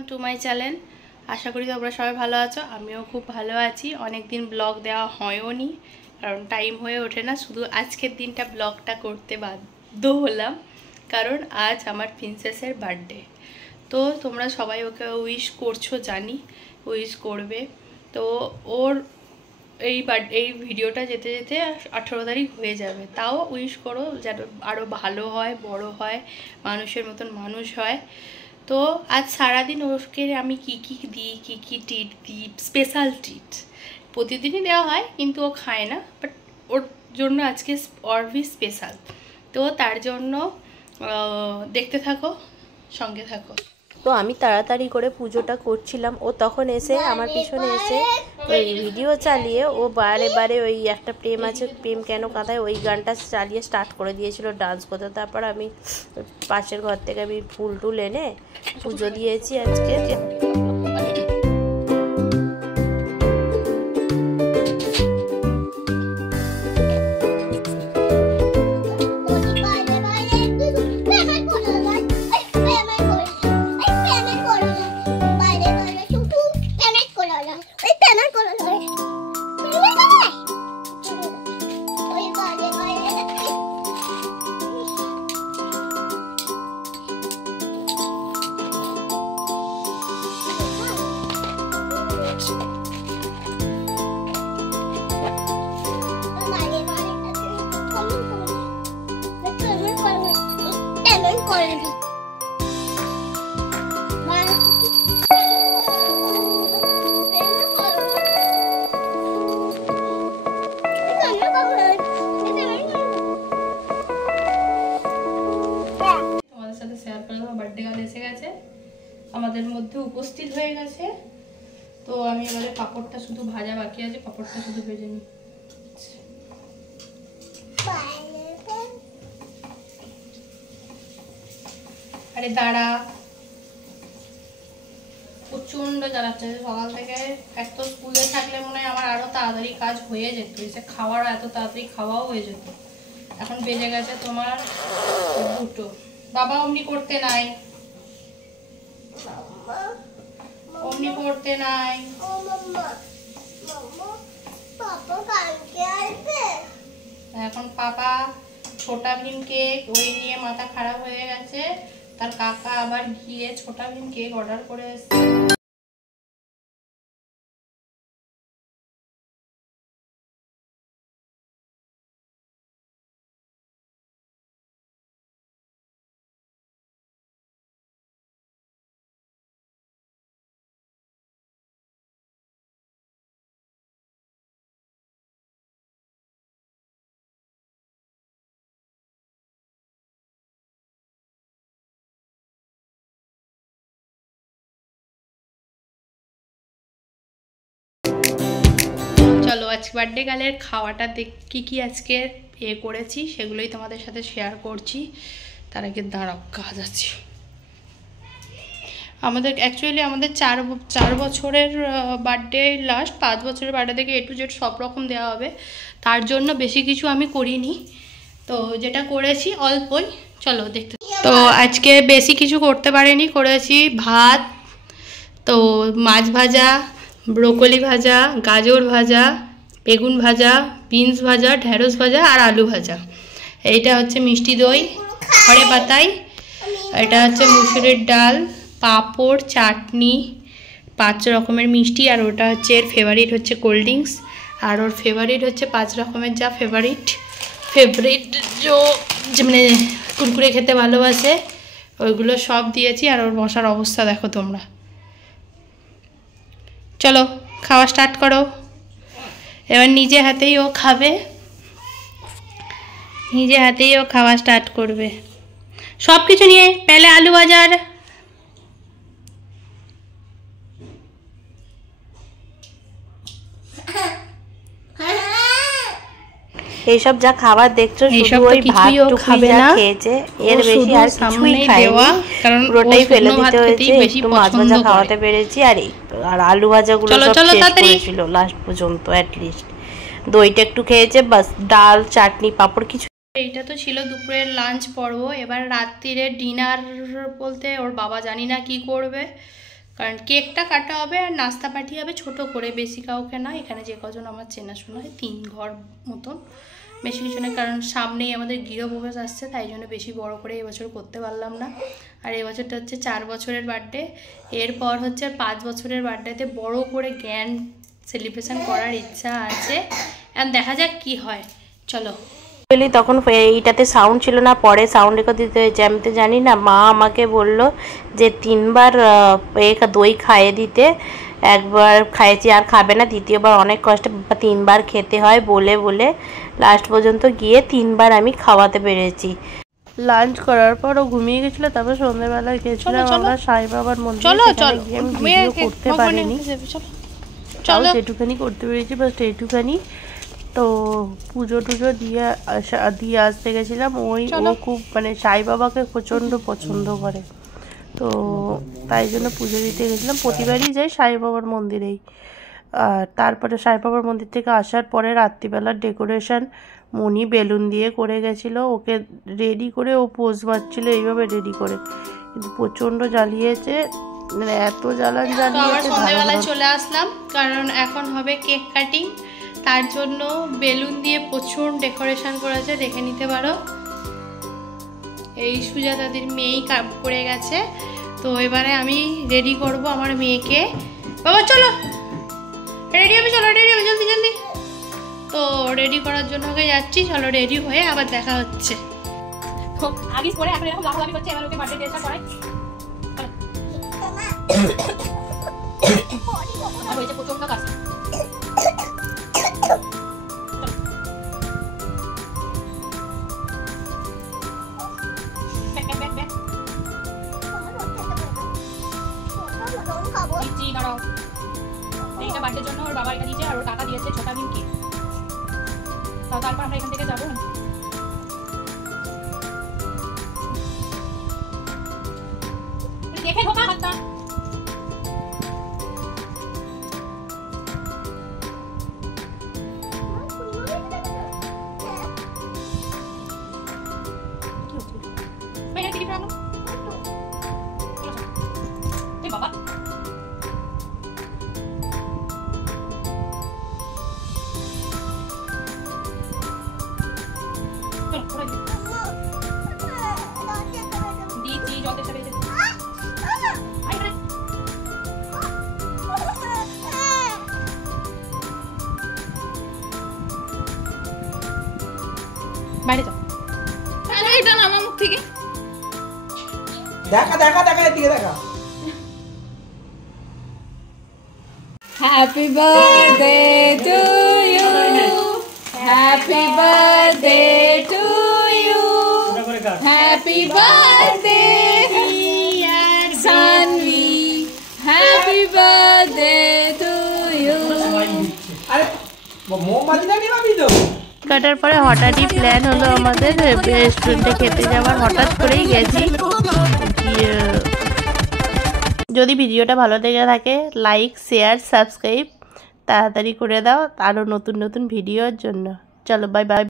Welcome to my channel. আশা করি তোমরা সবাই ভালো আছো, আমিও খুব ভালো আছি। অনেক দিন ব্লগ দেওয়া হয়ও নি, কারণ টাইম হয়ে ওঠে না। শুধু আজকের দিনটা ব্লগটা করতে বাধ্য হলাম, কারণ আজ আমার প্রিন্সেসের বার্থডে। তো তোমরা সবাই ওকে উইশ করছো জানি, উইশ করবে। তো ওর এই ভিডিওটা যেতে যেতে 18 তারিখ হয়ে যাবে। তাও উইশ করো যেন আরও ভালো হয়, বড় হয়, মানুষের মতন মানুষ হয়। তো আজ সারাদিন ওকে আমি কি দিই, কি ট্রিট দিই, স্পেশাল ট্রিট প্রতিদিনই দেওয়া হয়, কিন্তু ও খায় না। বাট ওর জন্য আজকে অরভি স্পেশাল। তো তার জন্য দেখতে থাকো, সঙ্গে থাকো। তো আমি তাড়াতাড়ি করে পুজোটা করছিলাম, ও তখন এসে আমার পিছনে এসে ওই ভিডিও চালিয়ে ও বারে বারে ওই একটা প্রেম আছে প্রেম কেন কাঁদায় ওই গানটা চালিয়ে স্টার্ট করে দিয়েছিল ডান্স করতে। তারপর আমি পাশের ঘর থেকে আমি ফুল টুল এনে পুজো দিয়েছি আজকে। আমাদের মধ্যে উপস্থিত হয়ে গেছে। তো আমি এবারে পাপড়টা শুধু ভাজা বাকি আছে, পাপড়টা শুধু ভেজে নিই। আরে দাঁড়া, প্রচন্ড জ্বালাচ্ছে সকাল থেকে। এক তো স্কুলে থাকলে মনে হয় আমার আরো তাড়াতাড়ি কাজ হয়ে যেত, এসে খাওয়ার এত তাড়াতাড়ি খাওয়াও হয়ে যেত। এখন বেজে গেছে তোমার 2টো। বাবা অমনি করতে নাই, অমনি করতে নাই। এখন পাপা ছোটা ভীম কেক ওই নিয়ে মাথা খারাপ হয়ে গেছে। তার কাকা আবার গিয়ে ছোটা ভীম কেক অর্ডার করে এসেছে। চলো আজ বার্থডে গালের খাওয়াটা কি আজকে করেছি সেগুলোই তোমাদের সাথে শেয়ার করছি। তার আগে দাঁড়াও, কাজ আছে আমাদের। অ্যাকচুয়ালি আমাদের 4 বছরের বার্থডে, লাস্ট 5 বছরের বার্থডে থেকে A to Z সব রকম দেওয়া হবে। তার জন্য বেশি কিছু আমি করিনি, তো যেটা করেছি অল্পই। চলো দেখতে। তো আজকে বেশি কিছু করতে পারিনি, করেছি ভাত, তো মাছ ভাজা, ব্রোকলি ভাজা, গাজর ভাজা, বেগুন ভাজা, বিনস ভাজা, ঢেঁড়স ভাজা আর আলু ভাজা। এইটা হচ্ছে মিষ্টি দই খড়ে পাতায়, এটা হচ্ছে মুসুরির ডাল, পাঁপড়, চাটনি, 5 রকমের মিষ্টি। আর ওটা হচ্ছে এর ফেভারিট হচ্ছে কোল্ড ড্রিঙ্কস। আর ওর ফেভারিট হচ্ছে 5 রকমের যা ফেভারিট যে মানে কুরকুরে খেতে ভালোবাসে ওইগুলো সব দিয়েছি। আর ওর বসার অবস্থা দেখো তোমরা। চলো খাওয়া স্টার্ট করো। এবার নিজে হাতেই ও খাবে, নিজে হাতেই ও খাওয়া স্টার্ট করবে। সব কিছু নিয়ে পেলে আলু বাজার। এইসব যা খাবার দেখছো শুধু ওই ভাতটুকু খাবে না, খেয়েছে, এর বেশি আর কিছুই খায়নি, কারণ পুরোটাই ফেলে দিতে হয়েছে। একটু মাছ ভাজা খাওয়াতে পেরেছি, আর আলু ভাজাগুলো সব শেষ করেছিল লাস্ট পর্যন্ত। অ্যাটলিস্ট দইটা একটু খেয়েছে, বাস। ডাল, চাটনি, পাঁপড় কিছু। এইটা তো ছিল দুপুরের লাঞ্চ পর্ব। এবার রাত্রিরে ডিনার বলতে ওর বাবা জানি না কি করবে, কারণ কেকটা কাটা হবে আর নাস্তা পার্টি হবে ছোট করে, বেশি কাউকে না। এখানে যে কজন আমার চেনাশোনা হয় 3 ঘর মতন, বেশি কিছু না। কারণ সামনেই আমাদের গৃহপ্রবেশ আসছে, তাই জন্য বেশি বড় করে এবছর করতে পারলাম না। আর এবছরটা হচ্ছে 4 বছরের বার্থডে, এরপর হচ্ছে 5 বছরের বার্থডেতে বড় করে গ্র্যান্ড সেলিব্রেশন করার ইচ্ছা আছে। এখন দেখা যাক কি হয়, চলো। তখন এইটাতে সাউন্ড ছিল না, পরে সাউন্ড রেকর্ড দিতে হয়েছে। আমি তো জানি না, মা আমাকে বলল যে 3 বার দই খাইয়ে দিতে, একবার খাইয়েছি আর খাবে না, দ্বিতীয়বার অনেক কষ্ট 3 বার খেতে হয় বলে বলে লাস্ট পর্যন্ত গিয়ে 3 বার আমি খাওয়াতে পেরেছি। লাঞ্চ করার পর ও ঘুমিয়ে গেছিল, তারপর সন্ধ্যাবেলা গেছিলাম আমরা সাই বাবার মন্দিরে, ভিডিও করতে পারিনি, চলো যেটুখানি করতে পেরেছি বাস এইটুখানি। তো পুজো টুজো দিয়ে আসতে গেছিলাম। ও খুব মানে সাই বাবাকে প্রচণ্ড পছন্দ করে, তো তাই জন্য পুজো দিতে গেছিলাম। প্রতিবারই যাই সাই বাবার মন্দিরেই। আর তারপরে সাই বাবার মন্দির থেকে আসার পরে রাত্রিবেলার ডেকোরেশন মনি বেলুন দিয়ে করে গেছিলো, ওকে রেডি করে ও পোজ মারছিল এইভাবে রেডি করে, কিন্তু প্রচণ্ড জ্বালিয়েছে, মানে এত জ্বালিয়েছে। সন্ধ্যাবেলায় চলে আসলাম কারণ এখন হবে কেক কাটিং, তার জন্য বেলুন দিয়ে প্রচুর ডেকোরেশন করেছে, দেখে নিতে পারো। এই সুজাতাদের মেয়েই করে গেছে, তো এবারে আমি রেডি করব আমার মেয়েকে। বাবা চলো রেডি হবে, চলো রেডি হবে জলদি জলদি। তো রেডি করার জন্য ওকে যাচ্ছি, চলো রেডি হয়ে আবার দেখা হচ্ছে। তো আগে পরে এখন এরকম লাফালাফি করছে, এবার ওকে বার্থডে ড্রেসটা করাই। আর হয়েছে প্রচন্ড কাজ। এইটা বার্থডের জন্য ওর বাবা এটা দিয়েছে, আর ওর কাকা দিয়েছে ছোটা দিনকে। তারপর আমরা এখান থেকে যাবো। দেখে ঢোকা হাতটা। বাবা বাইরে যাও, এটা না আমার মুখ থেকে দেখা দেখা দেখা এদিকে দেখা। Happy birthday to you, happy birthday to you, happy birthday dear Sanvi, happy birthday to you. আরে মোমবাতি না নিবাবি তো। কাটার পরে হঠাৎই প্ল্যান হলো আমাদের রেস্টুরেন্টে খেতে যাওয়ার, হঠাৎ করেই গেছি। যদি ভিডিওটা ভালো লেগে থাকে লাইক শেয়ার সাবস্ক্রাইব তাড়াতাড়ি করে দাও আরও নতুন নতুন ভিডিওর জন্য। চলো বাই বাই।